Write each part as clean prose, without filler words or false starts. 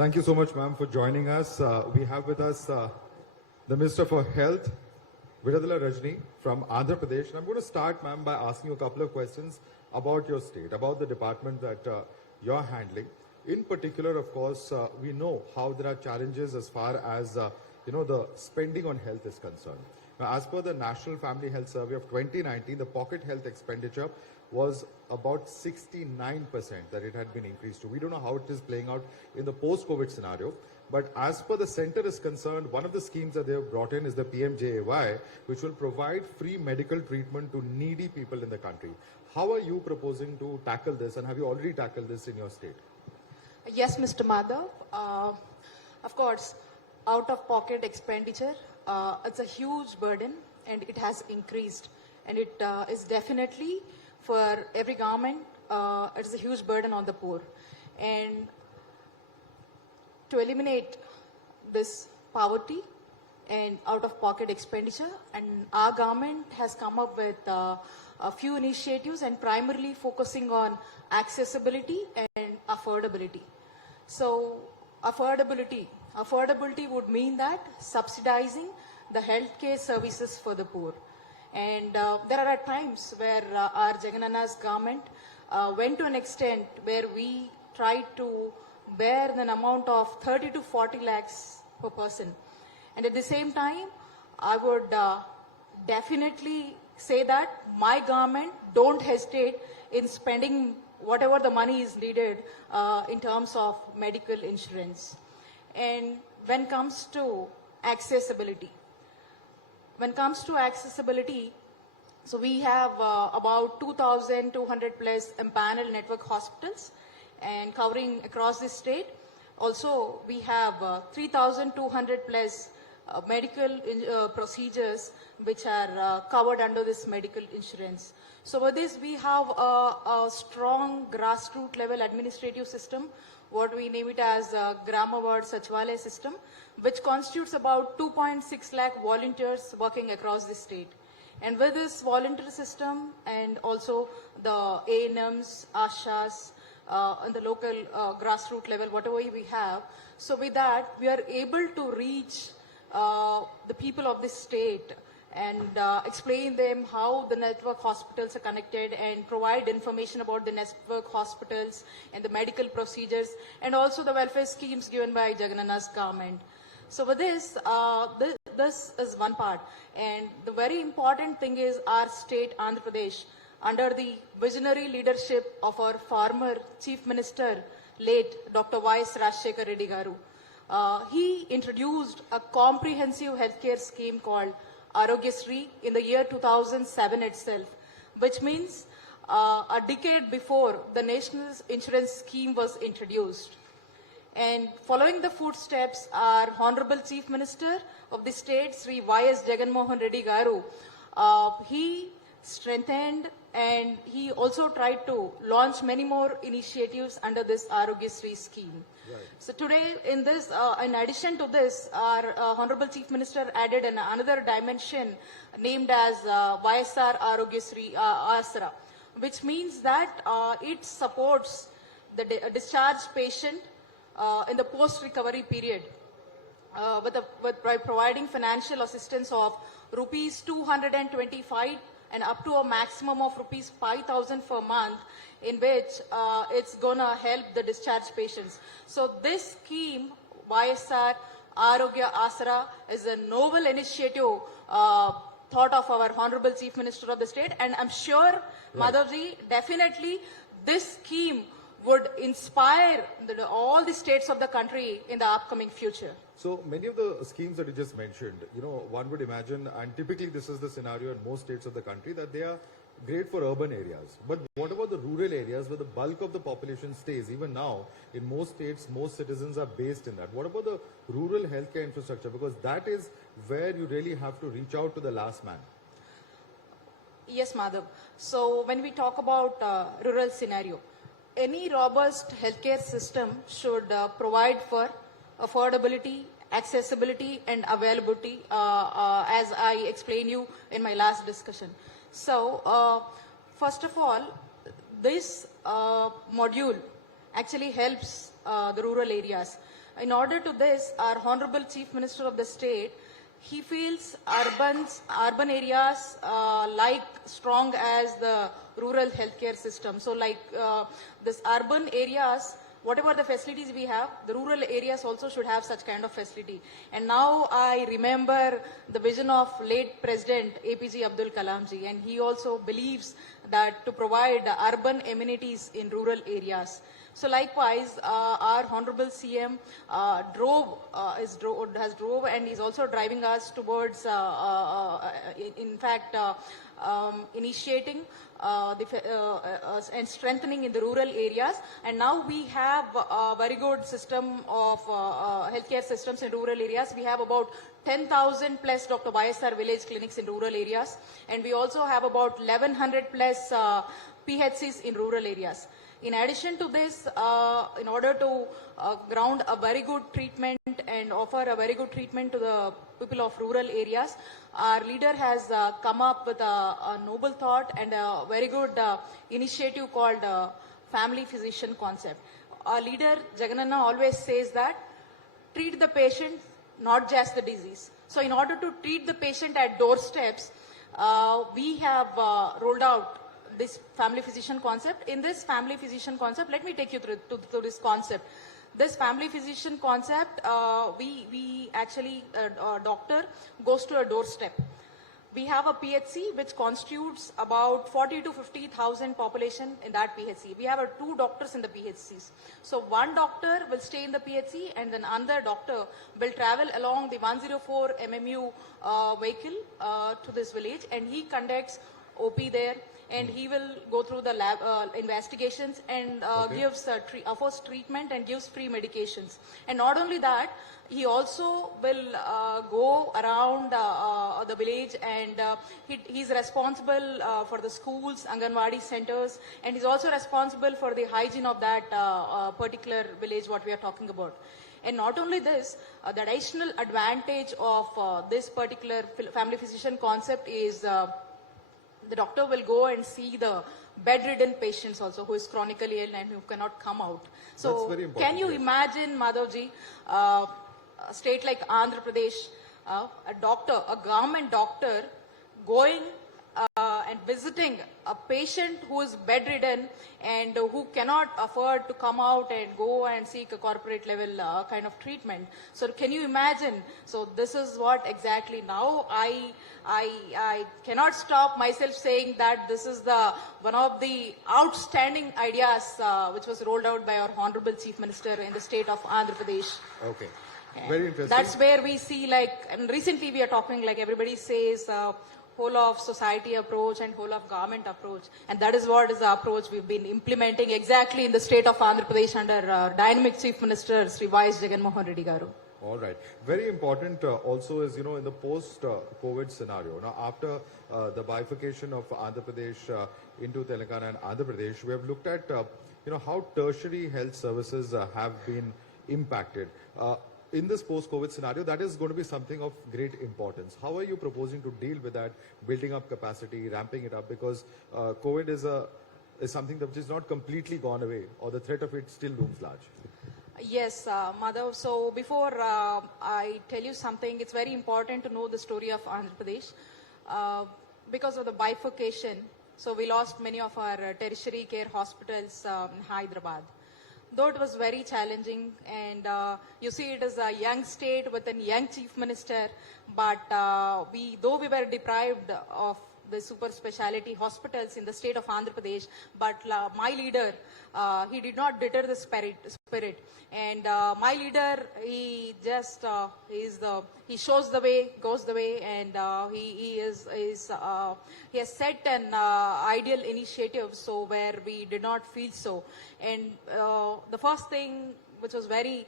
Thank you so much, ma'am, for joining us. We have with us the Minister for Health, Vidadala Rajini from Andhra Pradesh. And I'm going to start, ma'am, by asking you a couple of questions about your state, about the department that you're handling. In particular, of course, we know how there are challenges as far as the spending on health is concerned. Now, as per the National Family Health Survey of 2019, the pocket health expenditure was about 69% that it had been increased to. We don't know how it is playing out in the post-COVID scenario, but as per the center is concerned, one of the schemes that they have brought in is the PMJAY, which will provide free medical treatment to needy people in the country. How are you proposing to tackle this, and have you already tackled this in your state? Yes, Mr. Madhav. Of course, out-of-pocket expenditure, it's a huge burden and it has increased. And it is definitely, for every government, it is a huge burden on the poor. And to eliminate this poverty and out-of-pocket expenditure, and our government has come up with a few initiatives and primarily focusing on accessibility and affordability. So affordability would mean that subsidizing the healthcare services for the poor. And there are times where our Jaganana's government went to an extent where we tried to bear an amount of 30 to 40 lakhs per person. And at the same time, I would definitely say that my government don't hesitate in spending whatever the money is needed in terms of medical insurance. And when it comes to accessibility, so we have about 2,200 plus empaneled network hospitals and covering across the state. Also, we have 3,200 plus medical procedures which are covered under this medical insurance. So with this, we have a strong grassroots level administrative system, what we name it as Gramaward Sachwalaya system, which constitutes about 2.6 lakh volunteers working across the state. And with this volunteer system and also the ANMs, ASHAs, and the local grassroots level, whatever we have, so with that, we are able to reach the people of this state and explain them how the network hospitals are connected and provide information about the network hospitals and the medical procedures and also the welfare schemes given by Jaganana's government. So with this, this is one part. And the very important thing is our state, Andhra Pradesh, under the visionary leadership of our former Chief Minister, late Dr. Y.S. Rajshekar Reddy Garu, he introduced a comprehensive healthcare scheme called Arogyasri in the year 2007 itself, which means a decade before the national insurance scheme was introduced. And following the footsteps, our Honorable Chief Minister of the state, Sri Y.S. Jaganmohan Reddy Garu, he strengthened and he also tried to launch many more initiatives under this Arogyasri scheme. Right. So today, in this, in addition to this, our Honorable Chief Minister added another dimension named as YSR Arogyasri Asra, which means that it supports the discharged patient in the post-recovery period by providing financial assistance of rupees 225 and up to a maximum of rupees 5,000 per month, in which it's gonna help the discharged patients. So this scheme, YSR Arogya Asara, is a novel initiative thought of our Honorable Chief Minister of the state, and I'm sure, right, Madhavji, definitely this scheme would inspire all the states of the country in the upcoming future. So many of the schemes that you just mentioned, one would imagine, and typically this is the scenario in most states of the country, that they are great for urban areas. But what about the rural areas where the bulk of the population stays? Even now, in most states, most citizens are based in that. What about the rural healthcare infrastructure? Because that is where you really have to reach out to the last man. Yes, Madhav. So when we talk about rural scenario, any robust healthcare system should provide for affordability, accessibility, and availability, as I explained you in my last discussion. So, first of all, this module actually helps the rural areas. In order to this, our Honorable Chief Minister of the state, he feels urban areas like strong as the rural healthcare system. So like this urban areas, whatever the facilities we have, the rural areas also should have such kind of facility. And now I remember the vision of late President APJ Abdul Kalam ji, and he also believes that to provide urban amenities in rural areas. So likewise, our Honorable CM has drove and is also driving us towards, in fact, initiating and strengthening in the rural areas. And now we have a very good system of healthcare systems in rural areas. We have about 10,000 plus Dr. YSR village clinics in rural areas. And we also have about 1,100 plus PHCs in rural areas. In addition to this, in order to ground a very good treatment and offer a very good treatment to the people of rural areas, our leader has come up with a noble thought and a very good initiative called family physician concept. Our leader, Jagananna, always says that treat the patient, not just the disease. So in order to treat the patient at doorsteps, we have rolled out this family physician concept. In this family physician concept, let me take you through this concept. This family physician concept, we actually, a doctor goes to a doorstep. We have a PHC which constitutes about 40 to 50,000 population in that PHC. We have 2 doctors in the PHCs. So one doctor will stay in the PHC and then another doctor will travel along the 104 MMU vehicle to this village, and he conducts OP there, and he will go through the lab investigations and gives offers treatment and gives free medications. And not only that, he also will go around the village, and he's responsible for the schools, Anganwadi centers, and he's also responsible for the hygiene of that particular village what we are talking about. And not only this, the additional advantage of this particular family physician concept is the doctor will go and see the bedridden patients also who is chronically ill and who cannot come out. So can you imagine, Madhavji, a state like Andhra Pradesh, a doctor, a government doctor going and visiting a patient who is bedridden and who cannot afford to come out and go and seek a corporate level kind of treatment. So can you imagine? So this is what exactly now I cannot stop myself saying that this is one of the outstanding ideas which was rolled out by our Honorable Chief Minister in the state of Andhra Pradesh. Okay. Very interesting. That's where we see, like, and recently we are talking, like everybody says, whole of society approach and whole of government approach. And that is what is the approach we've been implementing exactly in the state of Andhra Pradesh under dynamic Chief Minister Sri Y.S. Jagan Mohan Reddy Garu. All right. Very important also is, in the post-COVID scenario, now after the bifurcation of Andhra Pradesh into Telangana and Andhra Pradesh, we have looked at, how tertiary health services have been impacted. In this post-COVID scenario, that is going to be something of great importance. How are you proposing to deal with that, building up capacity, ramping it up? Because COVID is something that is not completely gone away, or the threat of it still looms large. Yes, Madhav. So before I tell you something, it's very important to know the story of Andhra Pradesh. Because of the bifurcation, so we lost many of our tertiary care hospitals in Hyderabad. Though it was very challenging, and you see it is a young state with a young chief minister, but though we were deprived of the super speciality hospitals in the state of Andhra Pradesh, but my leader, he did not deter the spirit. And my leader, he just, he shows the way, goes the way, and he has set an ideal initiative so where we did not feel so. And the first thing, which was the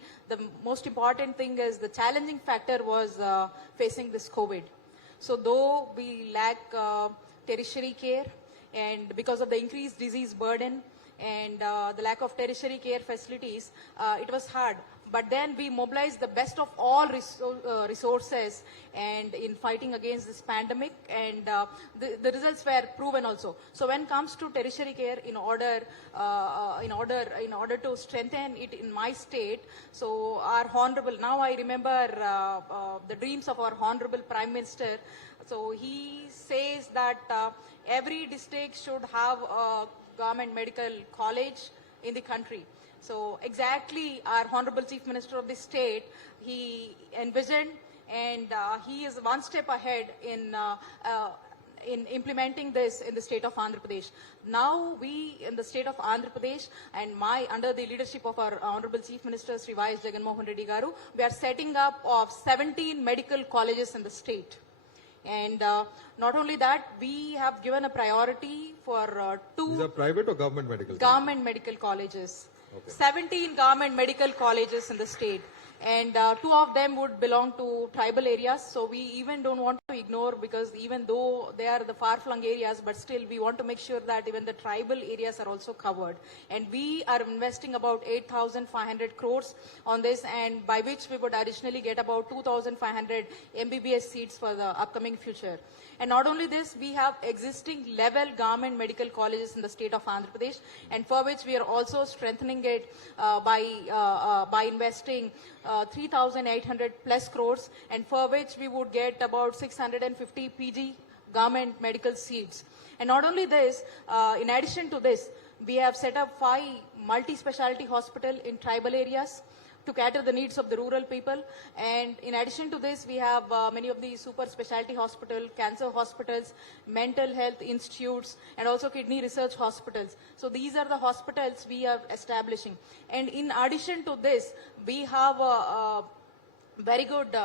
most important thing, is the challenging factor was facing this COVID. So though we lack tertiary care, and because of the increased disease burden and the lack of tertiary care facilities, it was hard. But then we mobilized the best of all resources and in fighting against this pandemic, and the results were proven also. So when it comes to tertiary care, in order to strengthen it in my state, so our honorable, now I remember the dreams of our honorable Prime Minister. So he says that every district should have a government medical college in the country. So exactly our Honorable Chief Minister of the state, he envisioned, and he is one step ahead in implementing this in the state of Andhra Pradesh. Now we in the state of Andhra Pradesh, and under the leadership of our Honorable Chief Minister Sri Y. S. Jagannath Reddy Garu, we are setting up of 17 medical colleges in the state. And not only that, we have given a priority for These are private or government medical? Government medical colleges. Okay. 17 government medical colleges in the state, and 2 of them would belong to tribal areas. So we even don't want to ignore, because even though they are the far-flung areas, but still we want to make sure that even the tribal areas are also covered. And we are investing about 8,500 crores on this, and by which we would additionally get about 2,500 MBBS seats for the upcoming future. And not only this, we have existing level government medical colleges in the state of Andhra Pradesh, and for which we are also strengthening it by investing 3,800 plus crores, and for which we would get about 650 PG government medical seats. And not only this, in addition to this, we have set up 5 multi-specialty hospitals in tribal areas to cater the needs of the rural people. And in addition to this, we have many of the super specialty hospitals, cancer hospitals, mental health institutes, and also kidney research hospitals. So these are the hospitals we are establishing. And in addition to this, we have a very good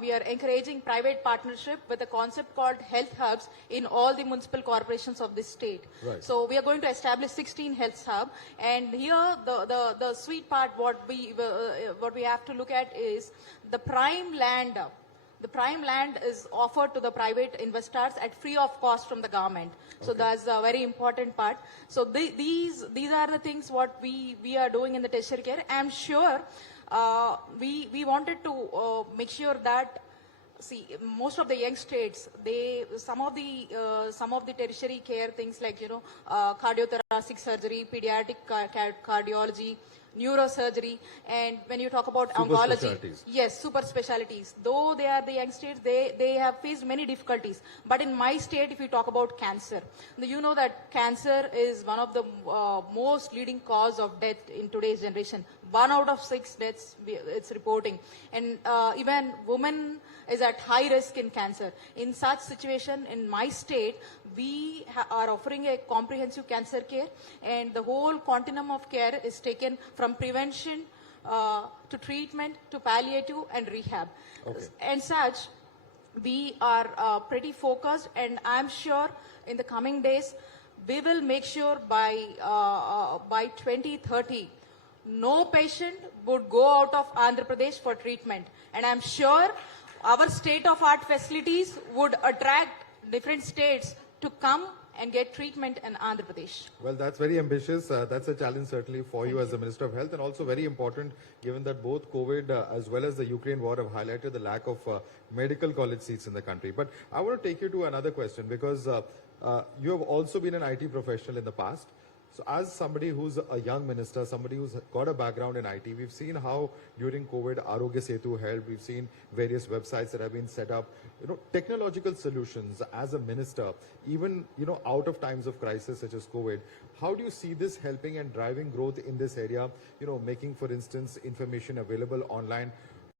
we are encouraging private partnership with a concept called health hubs in all the municipal corporations of this state. Right. So we are going to establish 16 health hubs, and here the sweet part, what we have to look at is the prime land. The prime land is offered to the private investors at free of cost from the government. So that's a very important part. So these are the things what we are doing in the tertiary care. I'm sure we wanted to make sure that, see, most of the young states, some of the tertiary care things like, cardiothoracic surgery, pediatric cardiology, neurosurgery, and when you talk about oncology, yes, super specialties, though they are the young states, they have faced many difficulties. But in my state, if you talk about cancer, you know that cancer is one of the most leading cause of death in today's generation. 1 out of 6 deaths it's reporting, and even women is at high risk in cancer. In such situation, in my state, we are offering a comprehensive cancer care, and the whole continuum of care is taken from prevention to treatment to palliative and rehab. Okay. And such, we are pretty focused, and I'm sure in the coming days, we will make sure by 2030, no patient would go out of Andhra Pradesh for treatment. And I'm sure our state-of-art facilities would attract different states to come and get treatment in Andhra Pradesh. Well, that's very ambitious. That's a challenge certainly for you as the Minister of Health, and also very important given that both COVID as well as the Ukraine war have highlighted the lack of medical college seats in the country. But I want to take you to another question, because you have also been an IT professional in the past. So as somebody who's a young minister, somebody who's got a background in IT, we've seen how during COVID, Arogya Setu helped. We've seen various websites that have been set up. Technological solutions as a minister, even, out of times of crisis such as COVID, how do you see this helping and driving growth in this area? Making, for instance, information available online.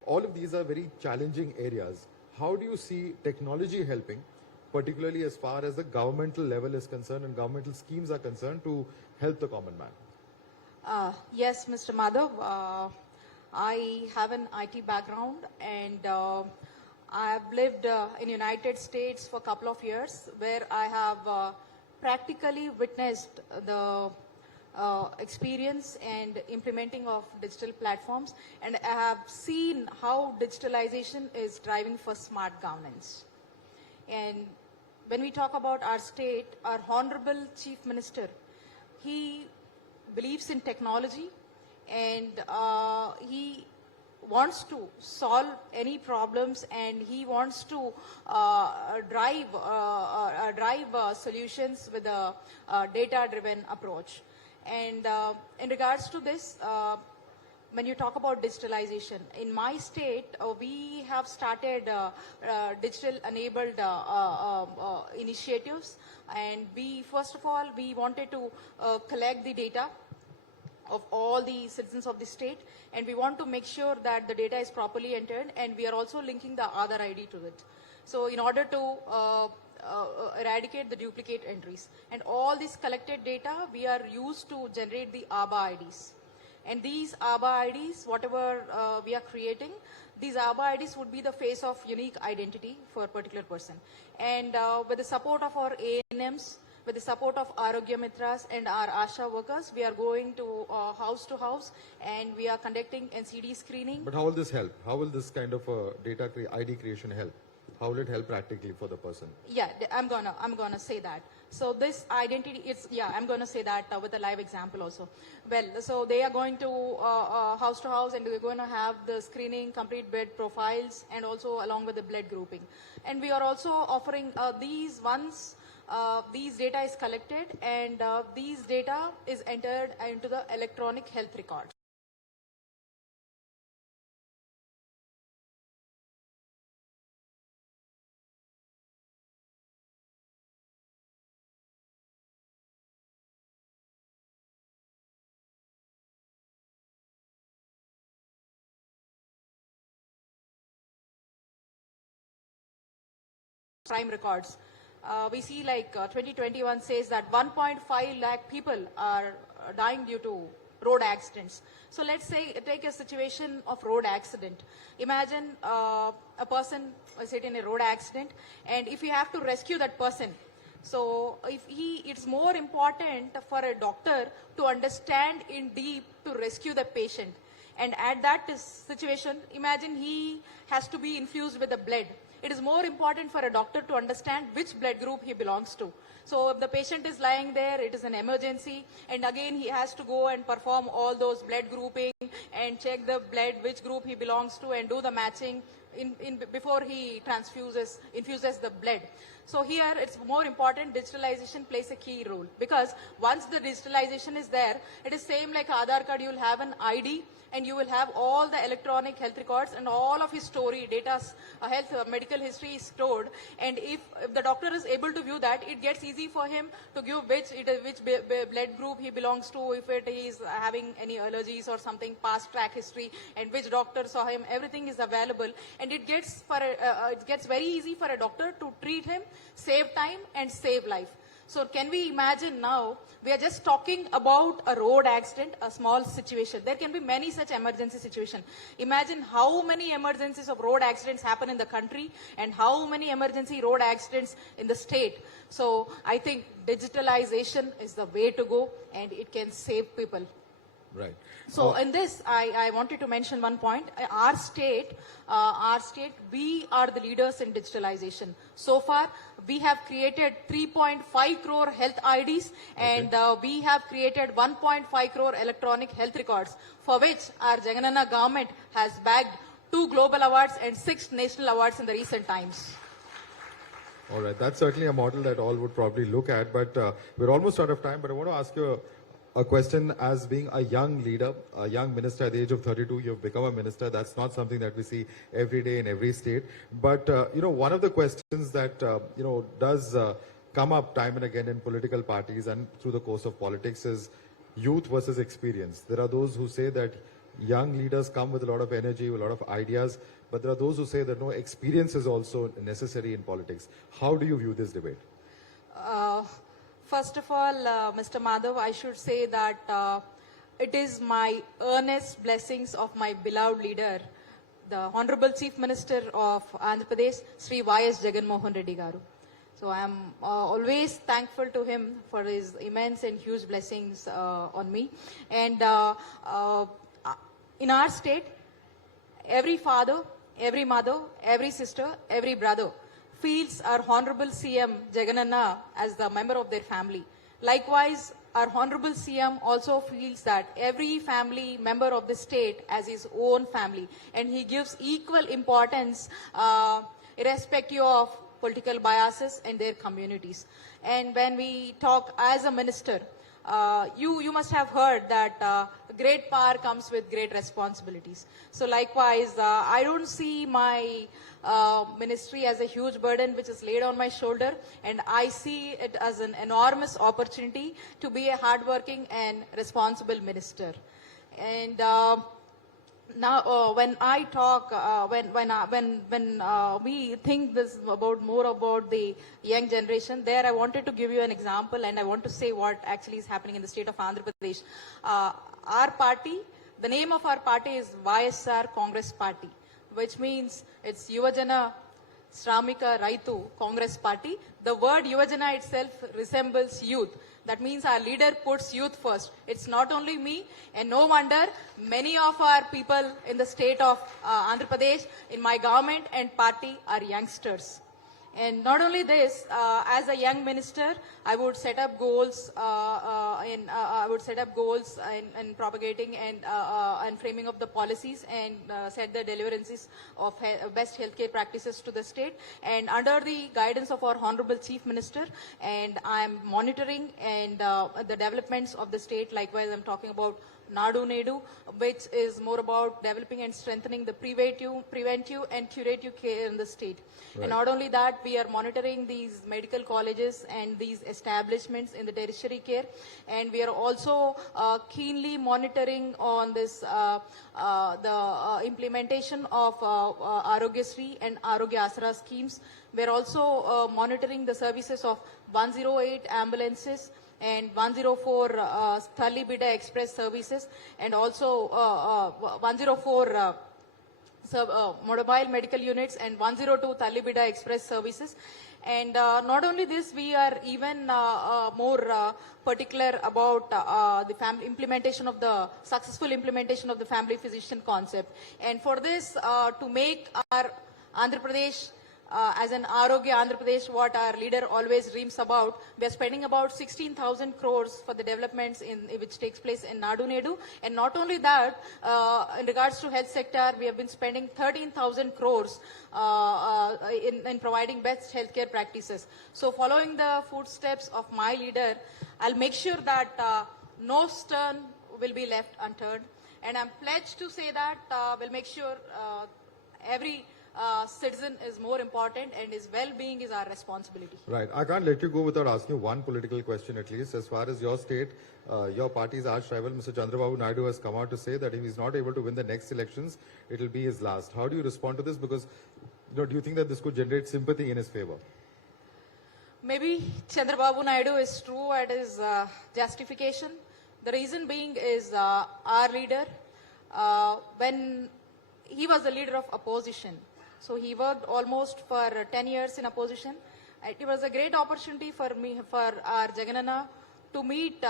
All of these are very challenging areas. How do you see technology helping, particularly as far as the governmental level is concerned and governmental schemes are concerned, to help the common man? Yes, Mr. Madhav. I have an IT background, and I have lived in United States for a couple of years, where I have practically witnessed the experience and implementing of digital platforms, and I have seen how digitalization is driving for smart governance. And when we talk about our state, our Honorable Chief Minister, he believes in technology, and he wants to solve any problems, and he wants to drive solutions with a data-driven approach. And in regards to this, when you talk about digitalization, in my state, we have started digital-enabled initiatives, and first of all, we wanted to collect the data of all the citizens of the state, and we want to make sure that the data is properly entered, and we are also linking the Aadhaar ID to it. So in order to eradicate the duplicate entries, and all this collected data we are used to generate the ABA IDs. And these ABA IDs, whatever we are creating, these ABA IDs would be the face of unique identity for a particular person. And with the support of our ANMs, with the support of Arogya Mitras and our ASHA workers, we are going to house, and we are conducting NCD screening. But how will this help? How will this kind of data ID creation help? How will it help practically for the person? Yeah, I'm gonna say that. So this identity is, I'm gonna say that with a live example also. Well, so they are going to house, and we're going to have the screening, complete bed profiles, and also along with the blood grouping. And we are also offering these once these data is collected, and these data is entered into the electronic health record. Crime records. We see like 2021 says that 1.5 lakh people are dying due to road accidents. So let's say, take a situation of road accident. Imagine a person is hit in a road accident, and if you have to rescue that person, so it's more important for a doctor to understand in deep to rescue the patient. And at that situation, imagine he has to be infused with the blood. It is more important for a doctor to understand which blood group he belongs to. So if the patient is lying there, it is an emergency, and again he has to go and perform all those blood grouping and check the blood, which group he belongs to, and do the matching before he infuses the blood. So here it's more important, digitalization plays a key role, because once the digitalization is there, it is same like Aadhaar card. You will have an ID, and you will have all the electronic health records, and all of his story, data, medical history is stored. And if the doctor is able to view that, it gets easy for him to give which blood group he belongs to, if he is having any allergies or something, past track history, and which doctor saw him. Everything is available, and it gets very easy for a doctor to treat him, save time and save life. So can we imagine now, we are just talking about a road accident, a small situation. There can be many such emergency situations. Imagine how many emergencies of road accidents happen in the country, and how many emergency road accidents in the state. So I think digitalization is the way to go, and it can save people. Right. So in this, I wanted to mention one point. Our state, we are the leaders in digitalization. So far, we have created 3.5 crore health IDs, and we have created 1.5 crore electronic health records, for which our Jagannath government has bagged 2 global awards and 6 national awards in the recent times. All right. That's certainly a model that all would probably look at, but we're almost out of time. But I want to ask you a question. As being a young leader, a young minister at the age of 32, you've become a minister. That's not something that we see every day in every state. But, one of the questions that, does come up time and again in political parties and through the course of politics is youth versus experience. There are those who say that young leaders come with a lot of energy, with a lot of ideas, but there are those who say that no, experience is also necessary in politics. How do you view this debate? First of all, Mr. Madhav, I should say that it is my earnest blessings of my beloved leader, the Honorable Chief Minister of Andhra Pradesh, Sri Y.S. Jagan Mohan Reddy Garu. So I am always thankful to him for his immense and huge blessings on me. And in our state, every father, every mother, every sister, every brother feels our Honorable CM Jagannatha as the member of their family. Likewise, our Honorable CM also feels that every family member of the state as his own family, and he gives equal importance irrespective of political biases and their communities. And when we talk as a minister, you must have heard that great power comes with great responsibilities. So likewise, I don't see my ministry as a huge burden which is laid on my shoulder, and I see it as an enormous opportunity to be a hardworking and responsible minister. And now, when I talk, when we think this about more about the young generation, there I wanted to give you an example, and I want to say what actually is happening in the state of Andhra Pradesh. Our party, the name of our party is YSR Congress Party, which means it's Yuvajana Shramika Raitu Congress Party. The word Yuvajana itself resembles youth. That means our leader puts youth first. It's not only me, and no wonder many of our people in the state of Andhra Pradesh, in my government and party, are youngsters. And not only this, as a young minister, I would set up goals in propagating and framing of the policies, and set the deliverances of best healthcare practices to the state. And under the guidance of our Honorable Chief Minister, and I'm monitoring and the developments of the state. Likewise, I'm talking about Nadu Nedu, which is more about developing and strengthening the preventive and curative care in the state. Right. And not only that, we are monitoring these medical colleges and these establishments in the tertiary care. And we are also keenly monitoring on this the implementation of Arogyasri and Arogya Asra schemes. We are also monitoring the services of 108 ambulances and 104 Thalli Bida Express services, and also 104 mobile medical units and 102 Thalli Bida Express services. And not only this, we are even more particular about the family implementation of the successful implementation of the family physician concept. And for this, to make our Andhra Pradesh as an Arogya Andhra Pradesh, what our leader always dreams about, we are spending about 16,000 crores for the developments which takes place in Nadu Nedu. And not only that, in regards to health sector, we have been spending 13,000 crores in providing best healthcare practices. So following the footsteps of my leader, I'll make sure that no stone will be left unturned. And I'm pledged to say that we'll make sure every citizen is more important, and his well-being is our responsibility. Right. I can't let you go without asking you one political question at least. As far as your state, your party's arch rival, Mr. Chandrababu Naidu, has come out to say that if he's not able to win the next elections, it will be his last. How do you respond to this? Because, do you think that this could generate sympathy in his favor? Maybe Chandrababu Naidu is true at his justification. The reason being is our leader, when he was the leader of opposition, so he worked almost for 10 years in opposition. It was a great opportunity for me, for our Jaganana, to meet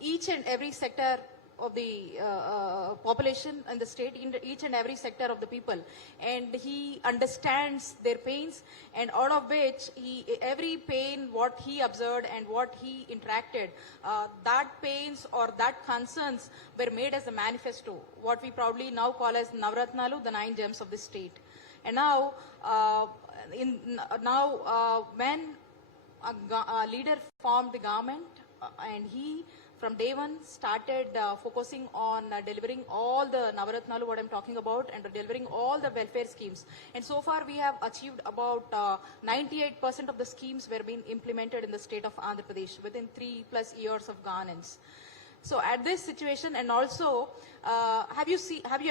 each and every sector of the population in the state, in each and every sector of the people. And he understands their pains, and out of which every pain, what he observed and what he interacted, that pains or that concerns were made as a manifesto, what we proudly now call as Navratnalu, the 9 gems of the state. And now, when a leader formed the government, and he from day one started focusing on delivering all the Navaratnalu, what I'm talking about, and delivering all the welfare schemes. And so far we have achieved about 98% of the schemes were being implemented in the state of Andhra Pradesh within 3+ years of governance. So at this situation, and also, have you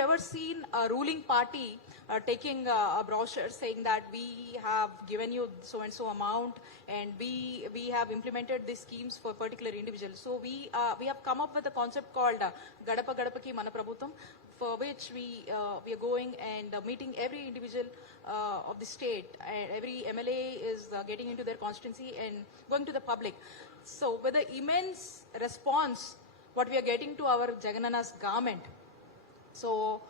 ever seen a ruling party taking a brochure saying that we have given you so and so amount, and we have implemented these schemes for particular individuals? So we have come up with a concept called Gadapa Gadapaki Mana Prabhutam, for which we are going and meeting every individual of the state, and every MLA is getting into their constituency and going to the public. So with the immense response what we are getting to our Jaganana's government. So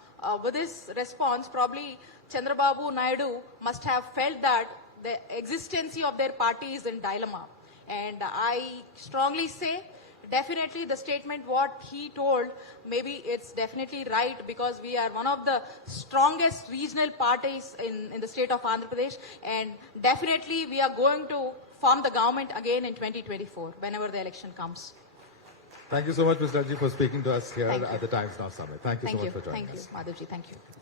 with this response, probably Chandrababu Naidu must have felt that the existence of their party is in dilemma. And I strongly say definitely the statement what he told, maybe it's definitely right, because we are one of the strongest regional parties in the state of Andhra Pradesh, and definitely we are going to form the government again in 2024 whenever the election comes. Thank you so much, Ms. Raji, for speaking to us here Thank you. at the Times Now Summit. Thank you Thank so you. much for joining Thank you, us. Madhavji. Thank you.